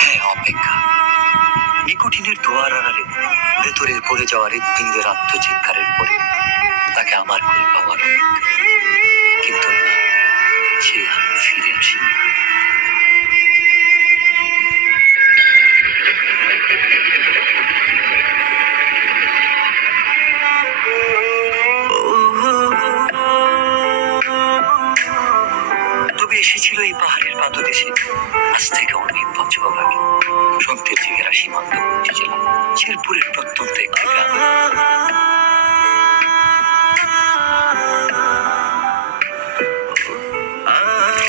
হ্যাঁ, অপেক্ষা। নিকোটিনের দুয়ার আড়ালে ভেতরের পড়ে যাওয়া হৃৎপিণ্ডের আত্মচিৎকারের পরে তাকে আমার করে পাওয়ার অপেক্ষা। কিন্তু না, সে আর ফিরে আসেনি। তবে এসেছিল এই পাহাড়ের পাদদেশে আজ থেকে অনেক বছর আগে। সন্ধ্যের দিকেরা সীমান্ত পৌঁছে জেলা শেরপুরের প্রত্যন্ত একটি গ্রাম।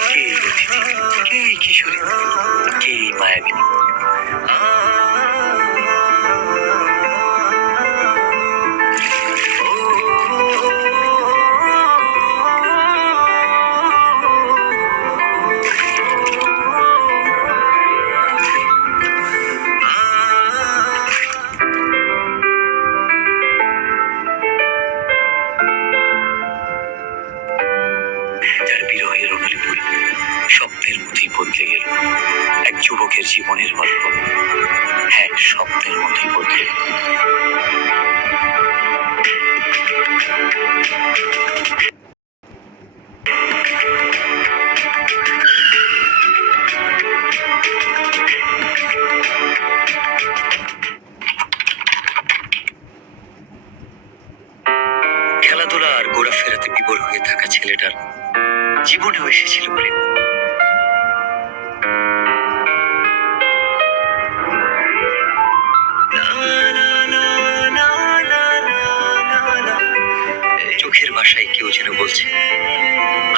কে এই অতিথি, কে এই কিশোরী, কে এই মায়াবিনী? যার বিরহের অনলে পড়ে স্বপ্নের মধ্যেই বদলে গেল এক যুবকের জীবনের গল্প। হ্যাঁ, স্বপ্নের মধ্যেই বদলে গেল। খেলাধুলা আর ঘোরাফেরাতে বিভোর হয়ে থাকা ছেলেটার জীবনেও এসেছিল প্রেম। চোখের ভাষায় কেউ যেন বলছে,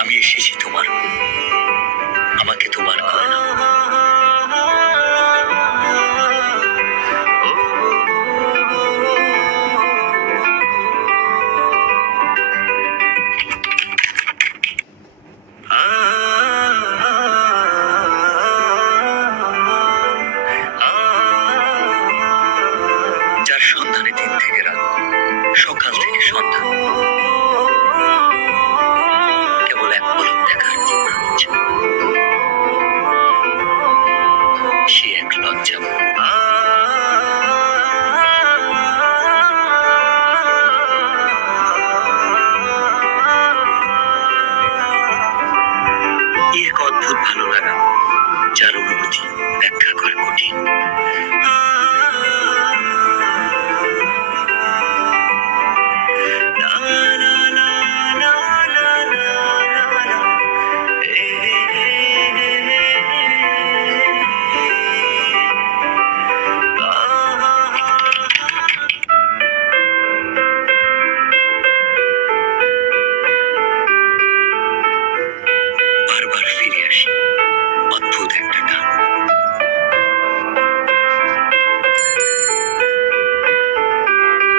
আমি এসেছি তোমার, আমাকে তোমার করে না। যার সন্ধানে দিন থেকে রাত, সকাল থেকে সন্ধ্যা, কেবল এক পলক দেখার ইচ্ছা। সে এক লজ্জা। এক অদ্ভুত ভালো লাগা, যার অনুভূতি ব্যাখ্যা করা কঠিন। বারবার ফিরে আসি অদ্ভুত একটা টান।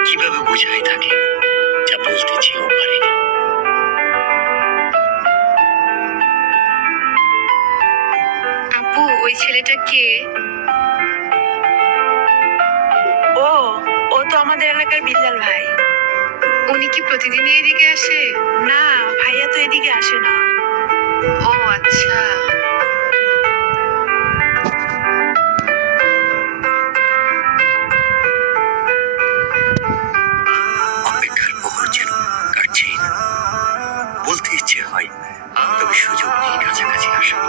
কিভাবে বোঝাই থাকে যা বলতে চেয়েও পারিনি। আপু, ওই ছেলেটা কে? ও ও তো আমাদের এলাকার বিল্লাল ভাই। উনি কি প্রতিদিনই এদিকে আসে? না, ভাইয়া তো এদিকে আসে না। ও আচ্ছা। অপেক্ষার প্রহর যেন কাটছেই না। বলতে ইচ্ছে হয়, তবে সুযোগ নেই কাছাকাছি আসার।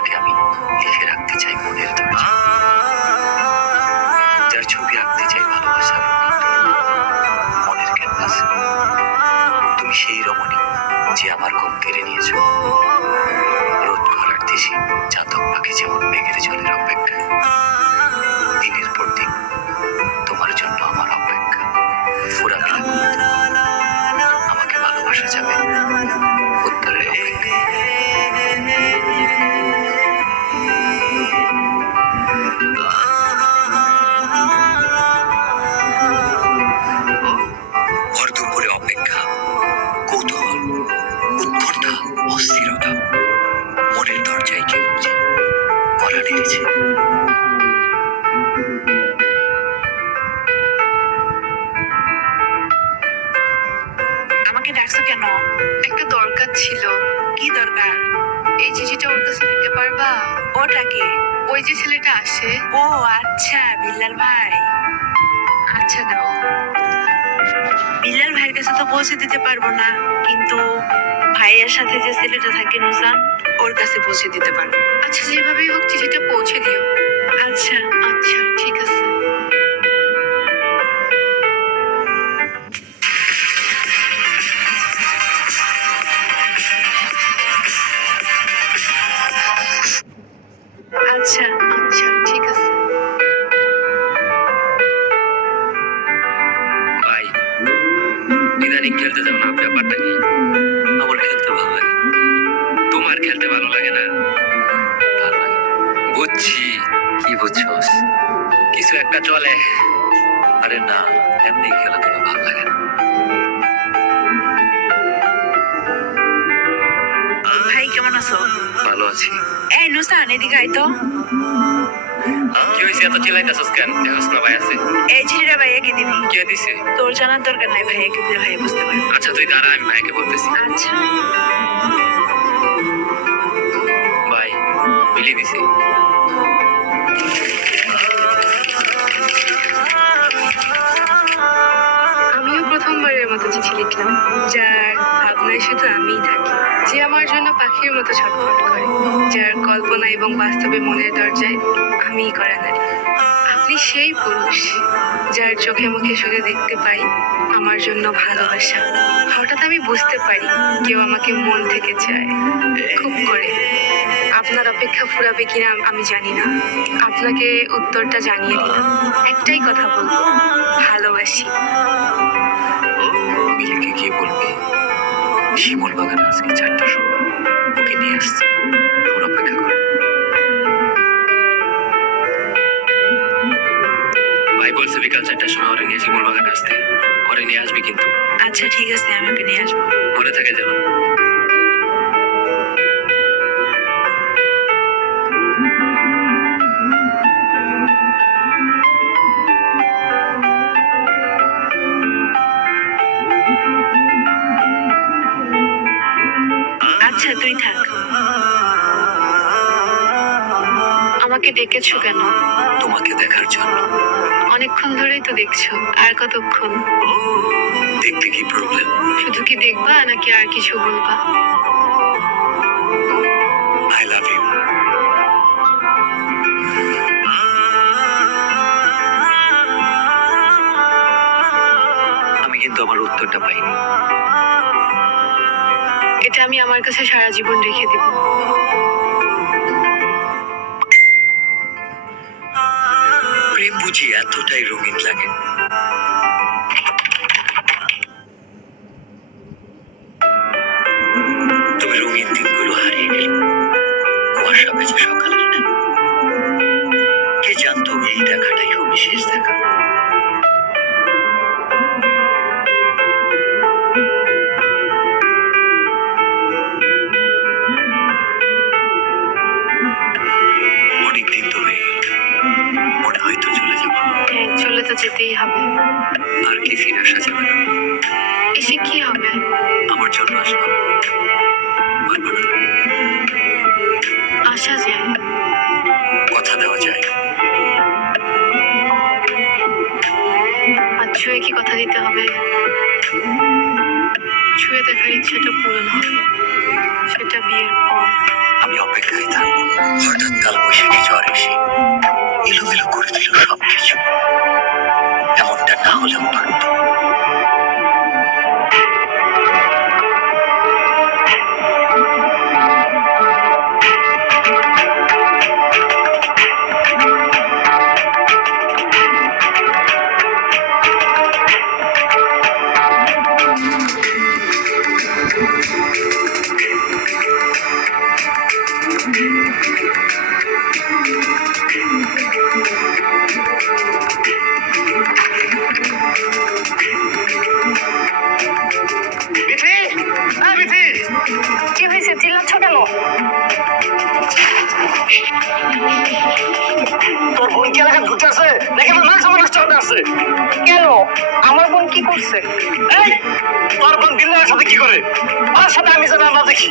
যাকে আমি লিখে রাখতে চাই মনের দরজা, যার ছবি আঁকতে চাই ভালোবাসার মনের ক্যানভাস। তুমি সেই রমণী যে আমার ঘুম কেড়ে নিয়েছো। রোদ খরার দেশে চাতক পাখি যেমন মেঘের জলের অপেক্ষায়, দিনের পর দিন তোমার জন্য আমার অপেক্ষা। ফুরাবে না কোনোদিন। আমাকে ভালোবাসা যাবে উত্তরের অপেক্ষা। ভর দুপুরে অপেক্ষা, কৌতূহল, উৎকণ্ঠা, অস্থিরতা, মনের দরজায় কেউ বুঝে গলা নেড়েছে। আমাকে ডাকছো কেন? একটা দরকার ছিল। কি দরকার? এই চিঠিটা ওর কাছে দিতে পারবা? ওটাকে? ওই যে ছেলেটা আসে। ও আচ্ছা, বিল্লাল ভাই। আচ্ছা দাও। বিল্লাল ভাইয়ের কাছে তো পৌঁছে দিতে পারবো না, কিন্তু ভাইয়ের সাথে যে ছেলেটা থাকে নুসান, ওর কাছে পৌঁছে দিতে পারবো। আচ্ছা, যেভাবেই হোক চিঠিটা পৌঁছে দিও। আচ্ছা। আচ্ছা, ঠিক আছে। আচ্ছা। আচ্ছা, ঠিক আছে। ভাই, ইদানিং খেলতে যাও না, ব্যাপারটা কি? আমার খেলতে ভালো লাগে না। তোমার খেলতে ভালো লাগে না? ভালো লাগে না। বুঝছি, কি বুঝছস? কিছু একটা চলে। আরে না, এমনি খেলাধুলা ভালো লাগে না। ভাই কেমন আছো? ভালো আছি। এই নুসান, এদিকে আয় তো। কি হয়েছে, এত চিল্লাইতেছস কেন? দেখছ না ভাই আছে। এই চিঠিটা ভাইয়াকে দিবি। কে দিছে? তোর জানার দরকার নাই, ভাইয়াকে দিলে ভাইয়া বুঝতে পারবে। আচ্ছা তুই দাঁড়া, আমি ভাইকে বলতেছি। আচ্ছা। ভাই, বিলি দিছে। আমিও প্রথমবারের মতো চিঠি লিখলাম, যার ভাবনায় শুধু আমিই থাকি, যে আমার জন্য পাখির মতো ছটফট করে, যার কল্পনা এবং বাস্তবে মনের দরজায় আমিই করা নারী। আপনি সেই পুরুষ যার চোখে মুখে শুধু দেখতে পাই আমার জন্য ভালোবাসা। হঠাৎ আমি বুঝতে পারি কেউ আমাকে মন থেকে চায়, খুব করে। আপনার অপেক্ষা ফুরাবে কিনা আমি জানি না, আপনাকে উত্তরটা জানিয়ে দিলাম। একটাই কথা বলবো, ভালোবাসি। মিলিকে কি বলবি? শিমুল বাগান আজকে 4টার সময় ওকে নিয়ে আসছে। ওর অপেক্ষা কর। ভাই বলছে বিকাল 4টার সময় ওরে নিয়ে শিমুল বাগান আসতে। ওরে নিয়ে আসবি কিন্তু। আচ্ছা ঠিক আছে, আমি ওকে নিয়ে আসবো। মনে থাকে যেন। আচ্ছা তুই থাক। আমাকে ডেকেছো কেন? তোমাকে দেখার জন্য। অনেকক্ষণ ধরেই তো দেখছো, আর কতক্ষণ? দেখতে কি প্রবলেম? শুধু কি দেখবা নাকি আর কিছু বলবা? I love you. আমি কিন্তু আমার উত্তরটা পাইনি। এটা আমি আমার কাছে সারা জীবন রেখে দিব। প্রেম বুঝি এতটাই রঙিন লাগে? তবে রঙিন দিনগুলো হারিয়ে গেল কুয়াশা ভেজা সকালের ন্যায়। কে জানতো এই দেখাটাই হবে শেষ দেখা? অনেকদিন তো হয়ে গেল, মনে হয়তো চলে যাব। হ্যাঁ, চলে তো যেতেই হবে। আর কি ফিরে আসা যাবে না? এসে কি হবে? আমার জন্য আসবো, পারবো না? আসা যায়, কথা দেওয়া যায়। আর ছুঁয়ে কি কথা দিতে হবে? ছুঁয়ে দেখার ইচ্ছেটা পূরণ হবে, সেটা বিয়ের পর। আমি অপেক্ষায় থাকবো। হঠাৎ কাল বৈশাখী ঝড় এসে এলোমেলো করে দিল সবকিছু। এমনটা না হলেও পারত। কি হয়েছে, চিল্লাচ্ছ কেন? তোর বোন কি এলাকা ঢুকে আছে নাকি আমার মান সম্মান নষ্ট হতে আছে? কেন, আমার বোন কি করছে? এই, তোর বোন বিল্লার সাথে কি করে? আর সাথে আমি যেন না দেখি।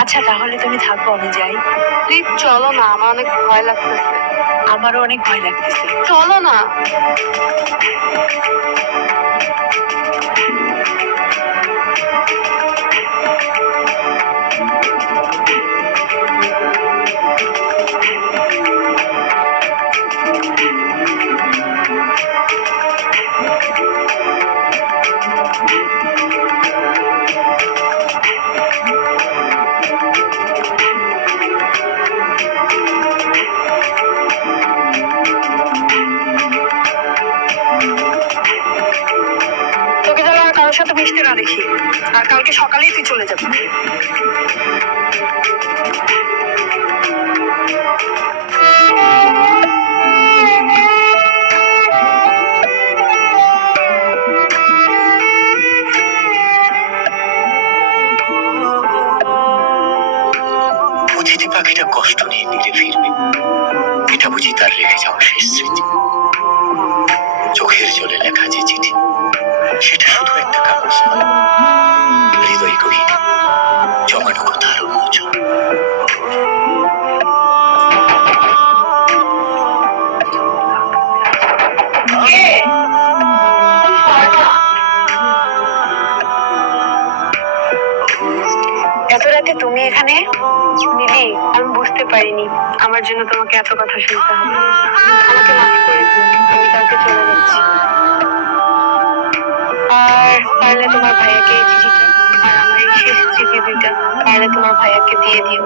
আচ্ছা তাহলে তুমি থাকো, আমি যাই। প্লিজ চলো না, আমার অনেক ভয় লাগতেছে। আমারও অনেক ভয় লাগতেছে। চলো না। তোকে যেন আর কারোর সাথে মিশতে না দেখি, আর কালকে সকালেই তুই চলে যাবি। অতিথি পাখিটা কষ্ট নিয়ে নিরে ফিরবে, এটা বুঝি তার রেখে যাওয়া শেষ স্মৃতি। চোখের জলে লেখা যে চিঠি, সেটা শুধু একটা কাগজ নয়, হৃদয় গহীনে জমানো কথার উন্মোচন। এত রাতে তুমি এখানে? দিদি, আমি বুঝতে পারিনি আমার জন্য তোমাকে এত কথা শুনতে হবে। আমাকে মাফ করে দিন, আমি কাউকে চলে যাচ্ছি। আর পারলে তোমার ভাইয়াকে এই চিঠিটা আর আমার এই শেষ চিঠি দুইটা পারলে তোমার ভাইয়াকে দিয়ে দিও।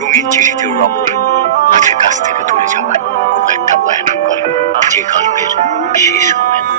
রঙিন চিঠিতেও রঙ নেই, আছে কাছ থেকে দূরে যাওয়ার কোনো একটা ভয়ানক গল্প, যে গল্পের শেষ হবে না।